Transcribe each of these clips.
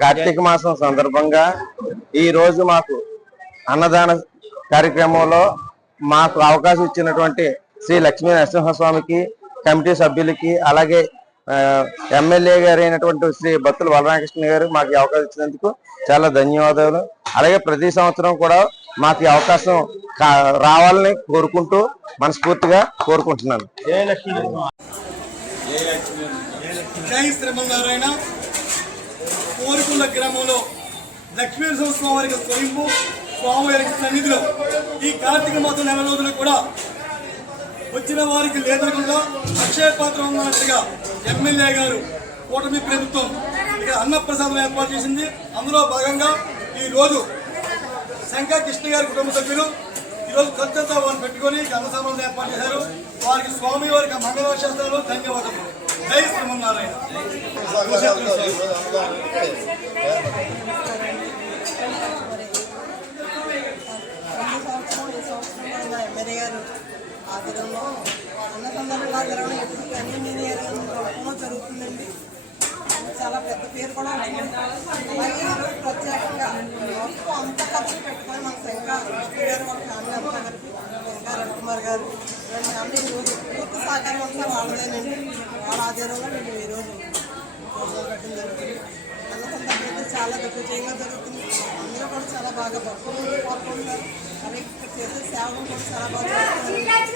కార్తీక మాసం సందర్భంగా ఈ రోజు మాకు అన్నదాన కార్యక్రమంలో మాకు అవకాశం ఇచ్చినటువంటి శ్రీ లక్ష్మీ నరసింహస్వామికి, కమిటీ సభ్యులకి, అలాగే ఎమ్మెల్యే గారు అయినటువంటి శ్రీ బత్తుల బలరామకృష్ణ గారు మాకు అవకాశం ఇచ్చినందుకు చాలా ధన్యవాదాలు. అలాగే ప్రతి సంవత్సరం కూడా మాకు అవకాశం రావాలని కోరుకుంటూ మనస్ఫూర్తిగా కోరుకుంటున్నాను. జై శ్రీమన్నారాయణ. కోరుకున్న గ్రామంలో లక్ష్మీ నరసింహస్వామి వారికి స్వయంపు స్వామివారికి సన్నిధిలో ఈ కార్తీక మాసం నెల రోజులు కూడా వచ్చిన వారికి లేదనకుండా అక్షయ పాత్ర ఉన్నట్టుగా ఎమ్మెల్యే గారు, కూటమి ప్రభుత్వం ఇక్కడ అన్నప్రసాదం ఏర్పాటు చేసింది. అందులో భాగంగా ఈరోజు శంకర్ కృష్ణ గారి కుటుంబ సభ్యులు ఈరోజు ఖర్చుతో వారిని పెట్టుకొని అన్నసామాలను ఏర్పాటు చేశారు. వారికి స్వామి వారికి మంగళాశాస్త్రాలు ధన్యవాదాలు. జై శ్రీమన్నారాయణ. ఎమ్మెల్యే గారు ఆధ్వర్యంలో అన్న సందర్భంగా జరగడం ఎప్పుడు అన్ని జరుగుతుందండి. చాలా పెద్ద పేరు కూడా ఉంటుంది. అలాగే ఈరోజు ప్రత్యేకంగా మొత్తం అంత ఖర్చు పెట్టుకొని మన శంకర్ గారు వాళ్ళ ఫ్యామిలీ అంతా కలిపి శంకర్ రవికుమార్ గారు వీళ్ళ ఫ్యామిలీ ఈరోజు పూర్తి సహకారం అంతా వాళ్ళదేనండి. వాళ్ళ ఆధ్వర్యంలో మేము ఈరోజు పెట్టడం జరుగుతుంది. అన్న సందర్భంగా చాలా దిగ్విజయంగా జరుగుతుంది. అందరూ కూడా చాలా బాగా భక్తులు పాల్గొంటున్నారు. అలాగే ఇక్కడ చేసే సేవలు కూడా చాలా బాగా చేస్తున్నారు.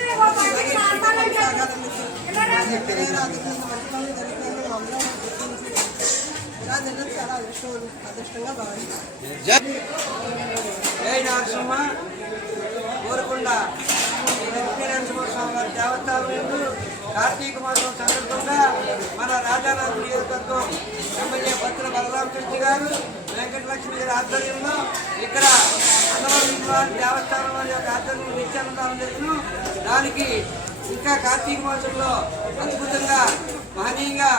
ఎమ్మెల్యే గారు ఆధ్వర్యంలో మంచి పనులు జరుగుతుంది. అందరూ గుర్తించి ఇలా జరగడం చాలా అదృష్టంగా భావిస్తారు. జై నరసింహ. కోరుకొండ లక్ష్మీ నరసింహస్వామి వారి దేవస్థానం కార్తీక మాసం సందర్భంగా మన రాజారాజు నియోజకవర్గం ఎమ్మెల్యే బత్తుల బలరామకృష్ణ గారు, వెంకటలక్ష్మి గారి ఆధ్వర్యంలో ఇక్కడ అన్నవరం దేవస్థానం వారి యొక్క ఆధ్వర్యంలో నిత్యానందాలు జరిగిన దానికి ఇంకా కార్తీక మాసంలో అద్భుతంగా మహనీయంగా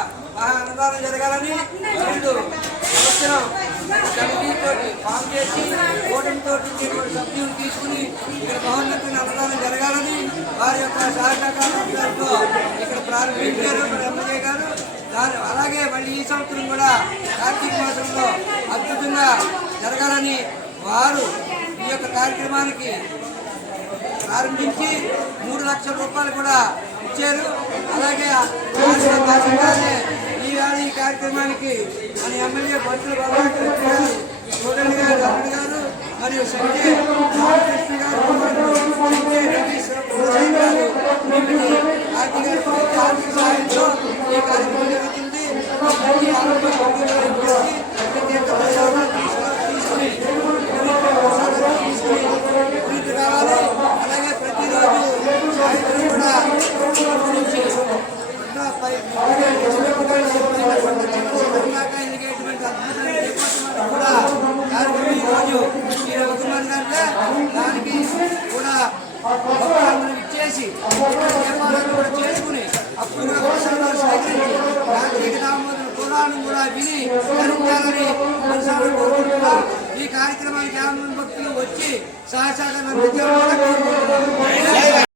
అన్నదానం జరగాలని వీళ్ళు సంవత్సరం కమిటీతో ఫామ్ చేసి కూటమితో సభ్యులు తీసుకుని ఇక్కడ మహోన్నతమైన అన్నదానం జరగాలని వారి యొక్క సహకారంతో ఇక్కడ ప్రారంభించారు ఎమ్మెల్యే గారు. అలాగే మళ్ళీ ఈ సంవత్సరం కూడా కార్తీక మాసంలో అద్భుతంగా జరగాలని వారు ఈ యొక్క కార్యక్రమానికి ప్రారంభించి 3 లక్షల రూపాయలు కూడా ఇచ్చారు. అలాగే ఈ కార్యక్రమానికి మన ఎమ్మెల్యే బత్తుల బలరామకృష్ణ గారు, కోదండ గారు, అరుణ్ గారు మరియు సంజయ్ రామకృష్ణ గారు, సంజయ్ రవి గారు ఆర్థిక సహాయంతో ఈ కార్యక్రమం జరుగుతుంది. తీసుకుని కావాలి. అలాగే ప్రతిరోజు సాయంత్రం కూడా కూడా ఈరోజు ఈ రవికుమార్ గారు దానికి కూడా ఇచ్చేసి కూడా చేసుకుని అప్పుడు కూడా ప్రసాదాలు సేకరించి కార్తీక దామోదర పురాణం కూడా విని ధరించాలని ప్రసాదం కోరుకుంటున్నారు. ఈ కార్యక్రమానికి 50 మంది భక్తులు వచ్చి సహసాగరం